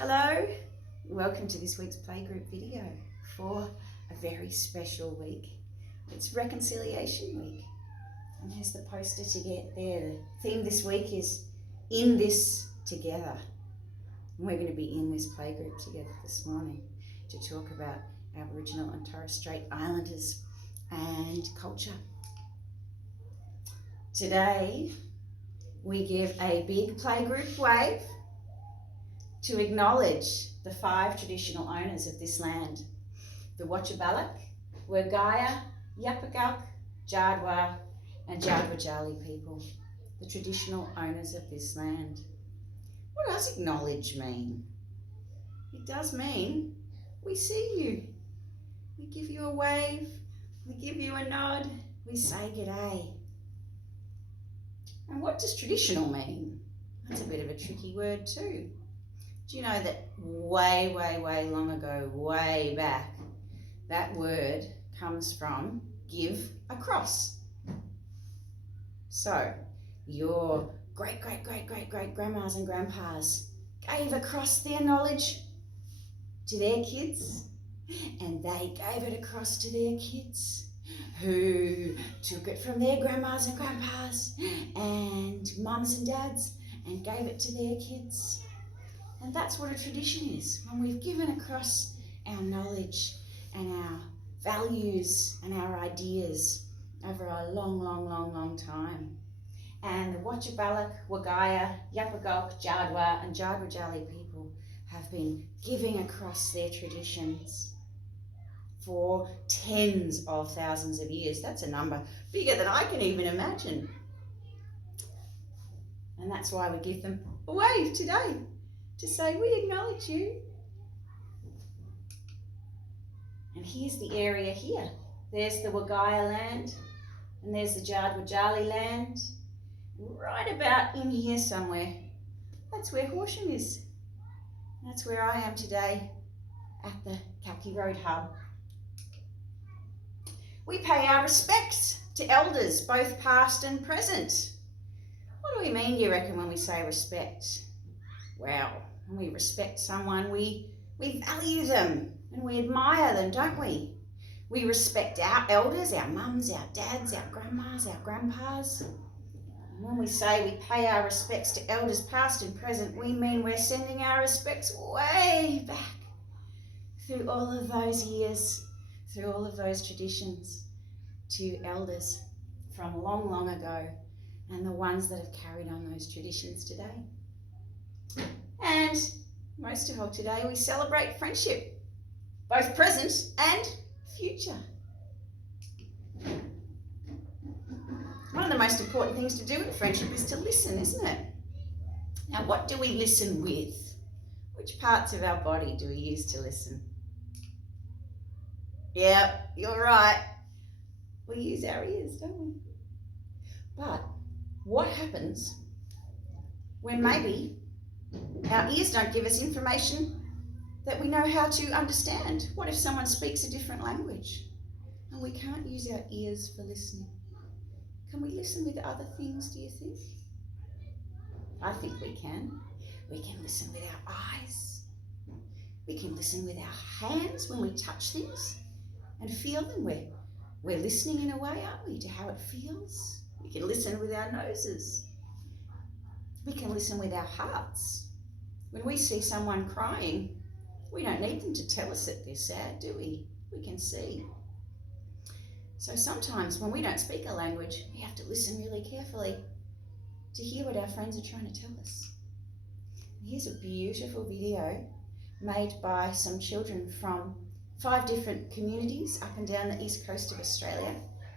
Hello, welcome to this week's Playgroup video for a very special week. It's Reconciliation Week, and here's the poster to get there. The theme this week is In This Together. And we're going to be in this playgroup together this morning to talk about Aboriginal and Torres Strait Islanders and culture. Today we give a big playgroup wave to acknowledge the 5 traditional owners of this land: the Watchabalak, Wergaya, Yapaguk, Jadwa and Jadwajali people, the traditional owners of this land. What does acknowledge mean? It does mean we see you, we give you a wave, we give you a nod, we say g'day. And what does traditional mean? That's a bit of a tricky word too. Do you know that way long ago, way back, that word comes from give across. So your great grandmas and grandpas gave across their knowledge to their kids, and they gave it across to their kids, who took it from their grandmas and grandpas and mums and dads and gave it to their kids. And that's what a tradition is, when we've given across our knowledge and our values and our ideas over a long time. And the Watchabalak, Wergaya, Yapaguk, Jadwa and Jadwajali people have been giving across their traditions for tens of thousands of years. That's a number bigger than I can even imagine. And that's why we give them a wave today, to say we acknowledge you. And here's the area here. There's the Wergaya land, and there's the Jadwajali land. Right about in here somewhere, that's where Horsham is. That's where I am today, at the Kalki Road Hub. We pay our respects to elders, both past and present. What do we mean, do you reckon, when we say respect? Well, when we respect someone, we value them and we admire them, don't we? We respect our elders, our mums, our dads, our grandmas, our grandpas. And when we say we pay our respects to elders past and present, we mean we're sending our respects way back through all of those years, through all of those traditions, to elders from long ago and the ones that have carried on those traditions today. And most of all today, we celebrate friendship, both present and future. One of the most important things to do in friendship is to listen, isn't it? Now, what do we listen with? Which parts of our body do we use to listen? Yeah, you're right. We use our ears, don't we? But what happens when maybe our ears don't give us information that we know how to understand? What if someone speaks a different language and we can't use our ears for listening? Can we listen with other things, do you think? I think we can. We can listen with our eyes. We can listen with our hands when we touch things and feel them. We're listening in a way, aren't we, to how it feels? We can listen with our noses. We can listen with our hearts. When we see someone crying, we don't need them to tell us that they're sad, do we? We can see. So sometimes when we don't speak a language, we have to listen really carefully to hear what our friends are trying to tell us. Here's a beautiful video made by some children from 5 different communities up and down the east coast of Australia,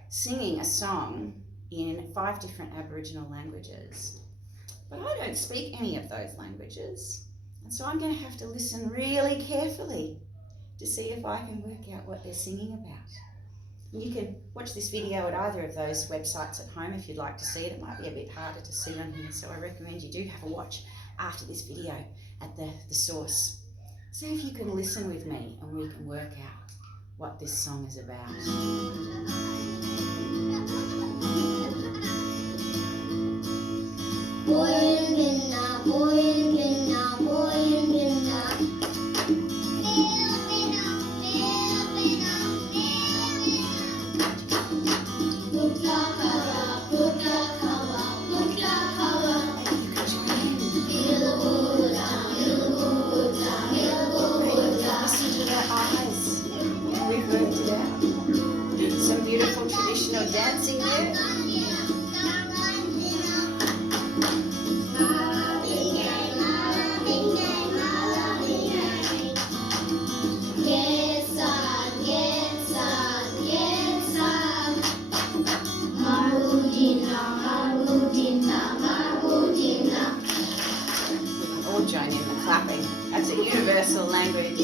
singing a song in 5 different Aboriginal languages. But I don't speak any of those languages, and so I'm going to have to listen really carefully to see if I can work out what they're singing about. You can watch this video at either of those websites at home if you'd like to see it. It might be a bit harder to see on here, so I recommend you do have a watch after this video at the source. See if you can listen with me and we can work out what this song is about. Boy and Binna, boy and Binna, boy and Binna. a universal language.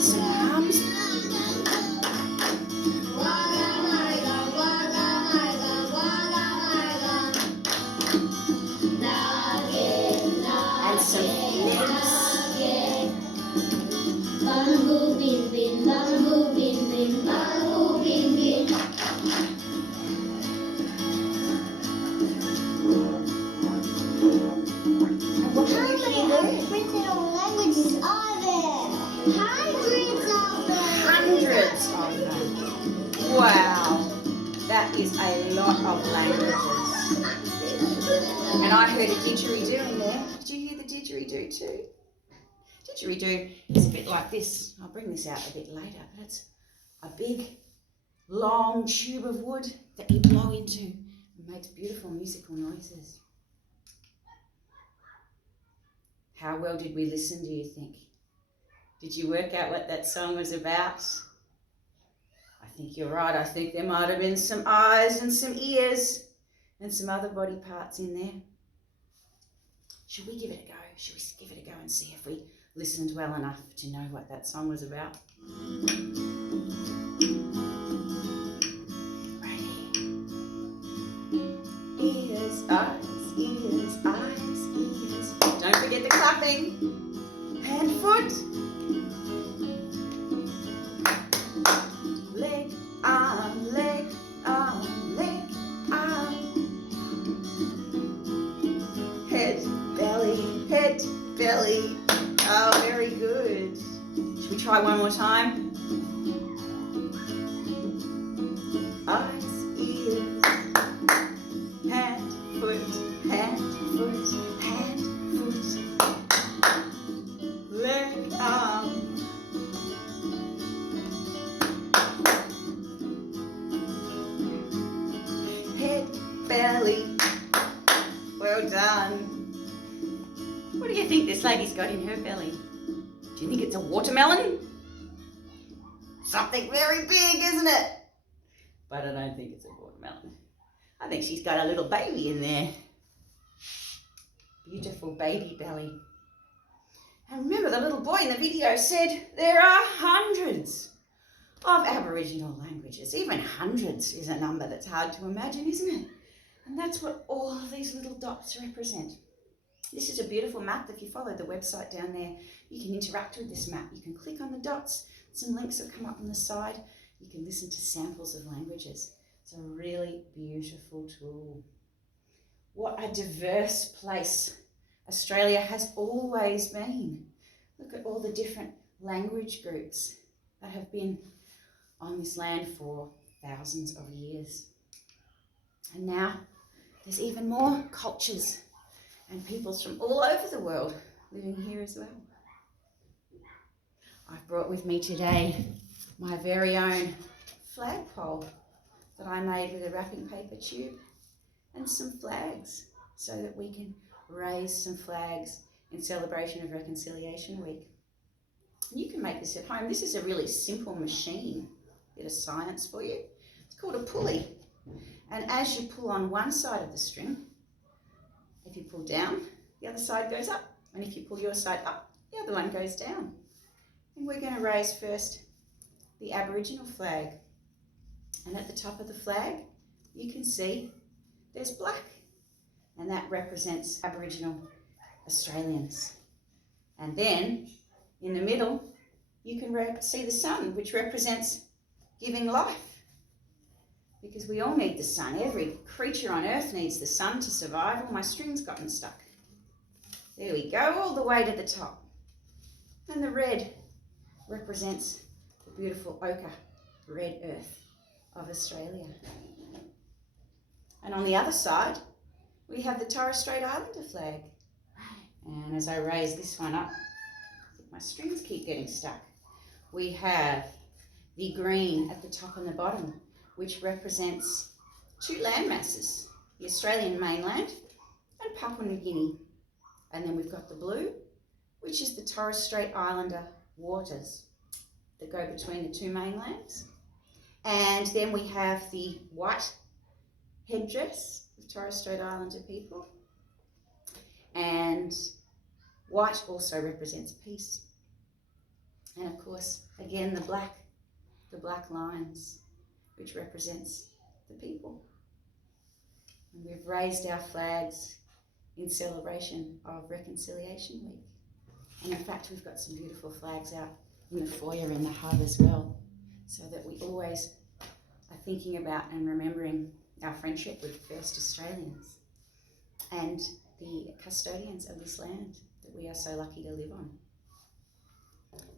Some hums. And some lips. Hundreds of them. Wow, that is a lot of languages. And I heard a didgeridoo in there. Did you hear the didgeridoo too? Didgeridoo is a bit like this. I'll bring this out a bit later, but it's a big, long tube of wood that you blow into and makes beautiful musical noises. How well did we listen, do you think? Did you work out what that song was about? I think you're right. I think there might have been some eyes and some ears and some other body parts in there. Should we give it a go? Should we give it a go and see if we listened well enough to know what that song was about? Ready? Ears, eyes, ears, eyes, ears. Don't forget the clapping. Hand, foot. Leg, arm, leg, arm, leg, arm. Head, belly, head, belly. Oh, very good. Should we try one more time? Eyes, ears, hand, foot, hand, foot, hand, foot. Leg, arm. Head, belly. Well done. What do you think this lady's got in her belly? Do you think it's a watermelon? Something very big, isn't it? But I don't think it's a watermelon. I think she's got a little baby in there. Beautiful baby belly. And remember, the little boy in the video said there are hundreds of Aboriginal languages. Even hundreds is a number that's hard to imagine, isn't it? And that's what all of these little dots represent. This is a beautiful map. If you follow the website down there, you can interact with this map. You can click on the dots, some links will come up on the side. You can listen to samples of languages. It's a really beautiful tool. What a diverse place Australia has always been. Look at all the different language groups that have been on this land for thousands of years. And now there's even more cultures and peoples from all over the world living here as well. I've brought with me today my very own flagpole that I made with a wrapping paper tube and some flags so that we can raise some flags in celebration of Reconciliation Week. And you can make this at home. This is a really simple machine, bit of science for you. It's called a pulley. And as you pull on one side of the string, if you pull down, the other side goes up. And if you pull your side up, the other one goes down. And we're going to raise first the Aboriginal flag. And at the top of the flag, you can see there's black. And that represents Aboriginal Australians. And then in the middle, you can see the sun, which represents giving life. Because we all need the sun. Every creature on earth needs the sun to survive. Oh, my string's gotten stuck. There we go, all the way to the top. And the red represents the beautiful ochre, red earth of Australia. And on the other side, we have the Torres Strait Islander flag. And as I raise this one up, my strings keep getting stuck. We have the green at the top and the bottom, which represents two land masses, the Australian mainland and Papua New Guinea. And then we've got the blue, which is the Torres Strait Islander waters that go between the two mainlands. And then we have the white headdress of Torres Strait Islander people. And White also represents peace. And of course, again, the black lines, which represents the people. And we've raised our flags in celebration of Reconciliation Week. And in fact, we've got some beautiful flags out in the foyer in the hub as well, so that we always are thinking about and remembering our friendship with First Australians and the custodians of this land that we are so lucky to live on.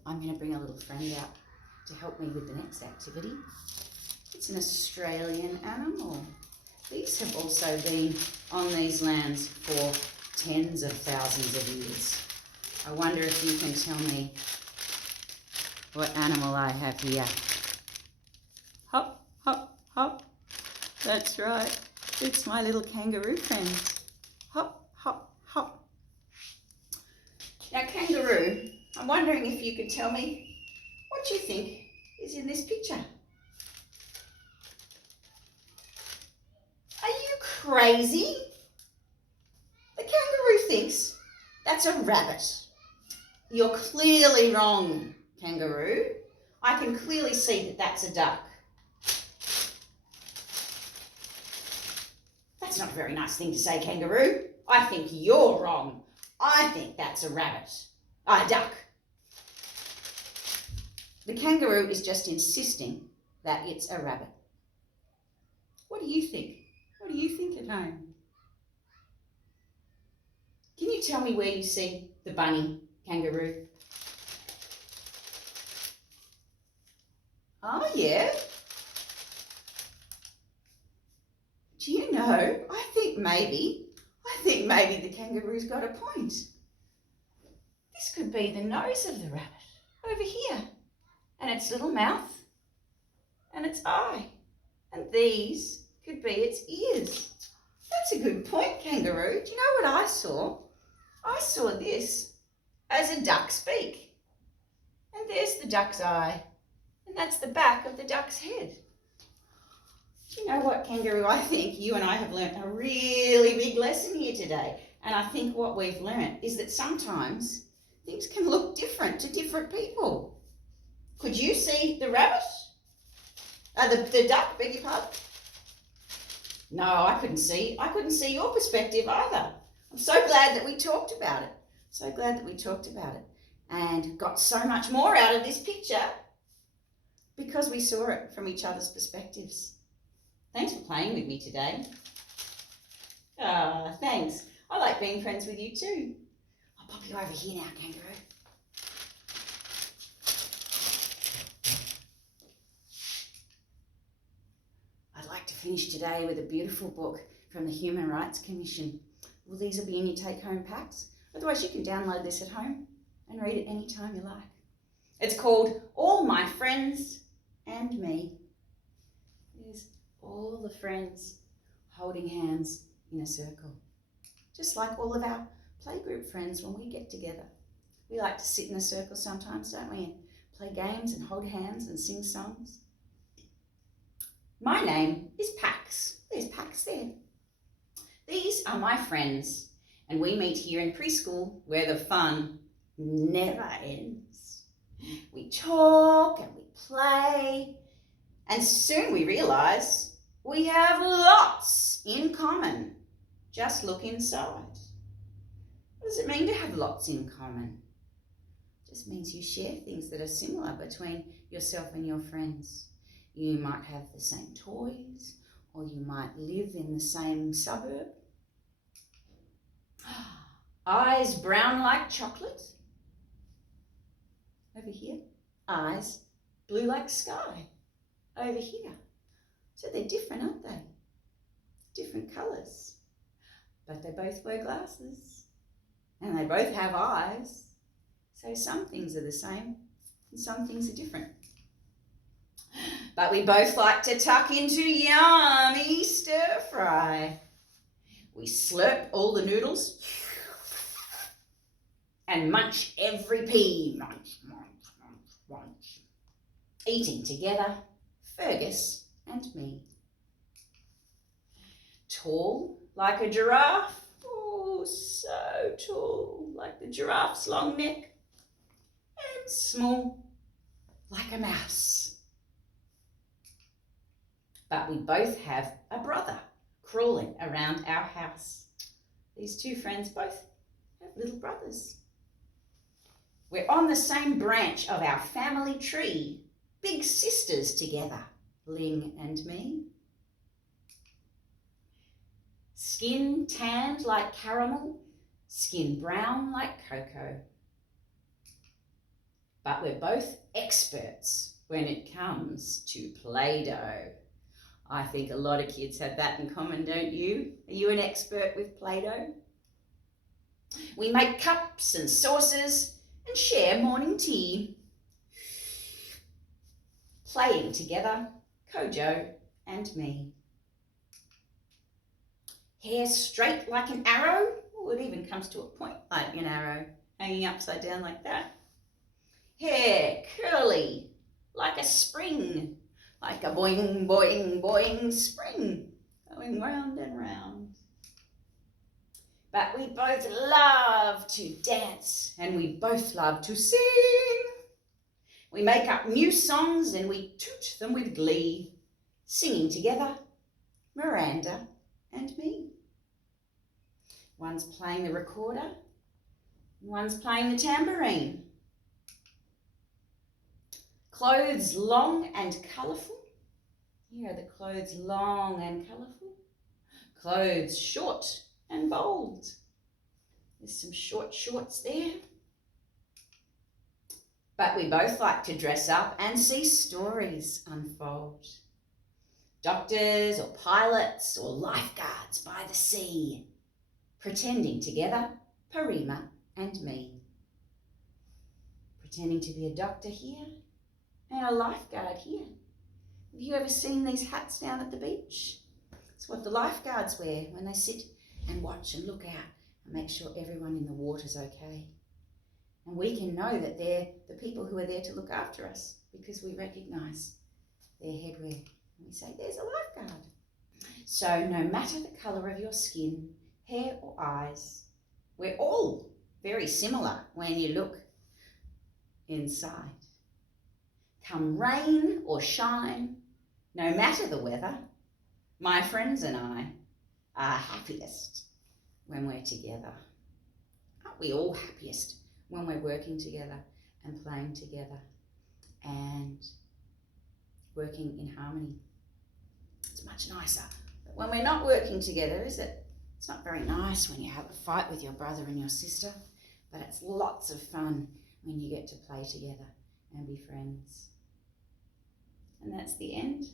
I'm going to bring a little friend out to help me with the next activity. It's an Australian animal. These have also been on these lands for tens of thousands of years. I wonder if you can tell me what animal I have here. Hop, hop, hop. That's right. It's my little kangaroo friend. Hop, hop, hop. Now, kangaroo, I'm wondering if you could tell me what you think is in this picture. Are you crazy? The kangaroo thinks that's a rabbit. You're clearly wrong, kangaroo. I can clearly see that that's a duck. That's not a very nice thing to say, kangaroo. I think you're wrong. I think that's a rabbit. A duck. The kangaroo is just insisting that it's a rabbit. What do you think? What do you think at home? Can you tell me where you see the bunny, kangaroo? Oh, yeah. Do you know, I think maybe the kangaroo's got a point. This could be the nose of the rabbit, over here, and its little mouth, and its eye, and these could be its ears. That's a good point, kangaroo. Do you know what I saw? I saw this as a duck's beak, and there's the duck's eye, and that's the back of the duck's head. Do you know what, kangaroo? I think you and I have learnt a really big lesson here today. And I think what we've learnt is that sometimes things can look different to different people. Could you see the rabbit? The duck, beg your pardon? No, I couldn't see your perspective either. I'm so glad that we talked about it. So glad that we talked about it and got so much more out of this picture because we saw it from each other's perspectives. Thanks for playing with me today. Thanks. I like being friends with you too. I'll pop you over here now, kangaroo. I'd like to finish today with a beautiful book from the Human Rights Commission. Well, these will be in your take-home packs. Otherwise, you can download this at home and read it anytime you like. It's called All My Friends and Me. There's all the friends holding hands in a circle. Just like all of our playgroup friends when we get together. We like to sit in a circle sometimes, don't we? And play games and hold hands and sing songs. My name is Pax. There's Pax there. These are my friends, and we meet here in preschool where the fun never ends. We talk and we play, and soon we realise we have lots in common. Just look inside. What does it mean to have lots in common? It just means you share things that are similar between yourself and your friends. You might have the same toys, or you might live in the same suburb. Eyes brown like chocolate. Over here. Eyes blue like sky. Over here. So they're different, aren't they? Different colours. But they both wear glasses. And they both have eyes. So some things are the same and some things are different. But we both like to tuck into yummy stir fry. We slurp all the noodles and munch every pea. Munch, munch, munch, munch. Eating together, Fergus and me. Tall like a giraffe, so tall, like the giraffe's long neck, and small, like a mouse. But we both have a brother crawling around our house. These two friends both have little brothers. We're on the same branch of our family tree, big sisters together, Ling and me. Skin tanned like caramel, skin brown like cocoa. But we're both experts when it comes to Play-Doh. I think a lot of kids have that in common, don't you? Are you an expert with Play-Doh? We make cups and saucers and share morning tea. Playing together, Kojo and me. Hair straight like an arrow, or it even comes to a point like an arrow, hanging upside down like that. Hair curly like a spring, like a boing, boing, boing spring, going round and round. But we both love to dance and we both love to sing. We make up new songs and we toot them with glee, singing together, Miranda and me. One's playing the recorder, one's playing the tambourine. Clothes long and colourful. Here are the clothes long and colourful. Clothes short and bold. There's some short shorts there. But we both like to dress up and see stories unfold. Doctors or pilots or lifeguards by the sea, pretending together, Parima and me. Pretending to be a doctor here and a lifeguard here. Have you ever seen these hats down at the beach? It's what the lifeguards wear when they sit and watch and look out and make sure everyone in the water's okay. And we can know that they're the people who are there to look after us because we recognise their headwear. And we say, there's a lifeguard. So no matter the colour of your skin, hair or eyes, we're all very similar when you look inside. Come rain or shine, no matter the weather, my friends and I are happiest when we're together. Aren't we all happiest when we're working together and playing together and working in harmony? It's much nicer. But when we're not working together, is it? It's not very nice when you have a fight with your brother and your sister, but it's lots of fun when you get to play together and be friends. And that's the end.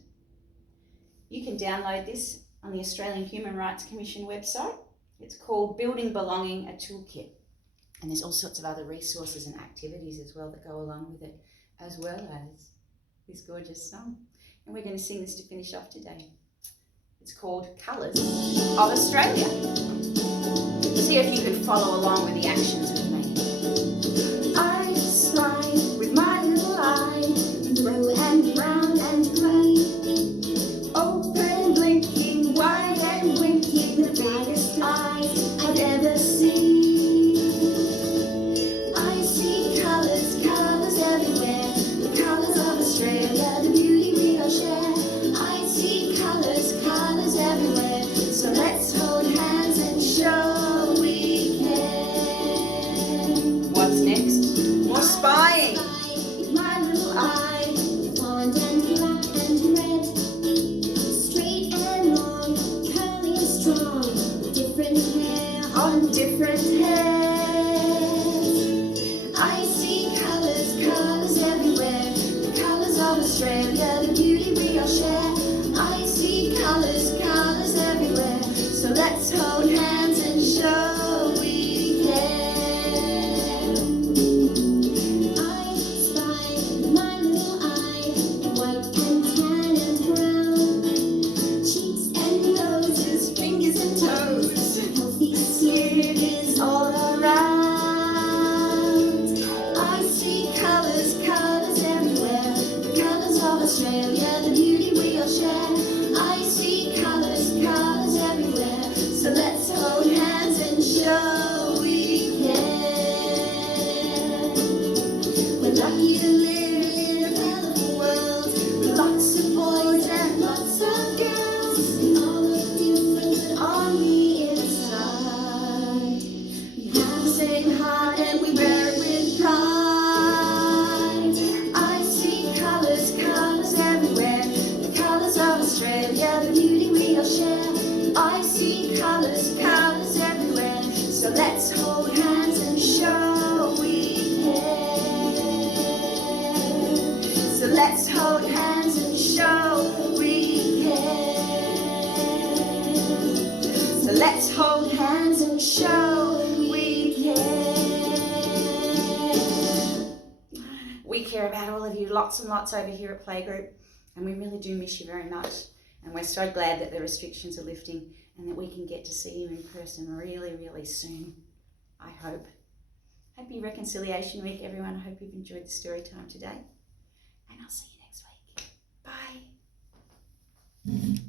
You can download this on the Australian Human Rights Commission website. It's called Building Belonging, a Toolkit. And there's all sorts of other resources and activities as well that go along with it, as well as this gorgeous song. And we're going to sing this to finish off today. It's called Colours of Australia. See if you can follow along with the actions with me. I slide with my little eye, blue and brown and grey, open, blinking, wide and winking, the biggest eyes I've ever seen. I see colours, colours everywhere, the colours of Australia, the beauty we all share. I see colours, colours everywhere, so let's hold hands and show we can. What's next? More spying. With my little eye, blonde and black and red, straight and long, curly and strong, different hair on different heads. I see colours, colours everywhere, the colours of Australia, the beauty we all share. I see colours, colours everywhere, so let's hold hands and show we can. I spy with my little eye, white and tan and brown, cheeks and noses, fingers and toes, healthy skin is all around. I see colours, colours everywhere, the colours of Australia, the beauty we all share. I see colours, colours everywhere, so let's hold see colours, colours everywhere. So let's hold hands and show we care. So let's hold hands and show we care. So let's hold hands and show we care. We care about all of you, lots and lots over here at Playgroup, and we really do miss you very much. And we're so glad that the restrictions are lifting and that we can get to see you in person really, really soon, I hope. Happy Reconciliation Week, everyone. I hope you've enjoyed the story time today. And I'll see you next week. Bye.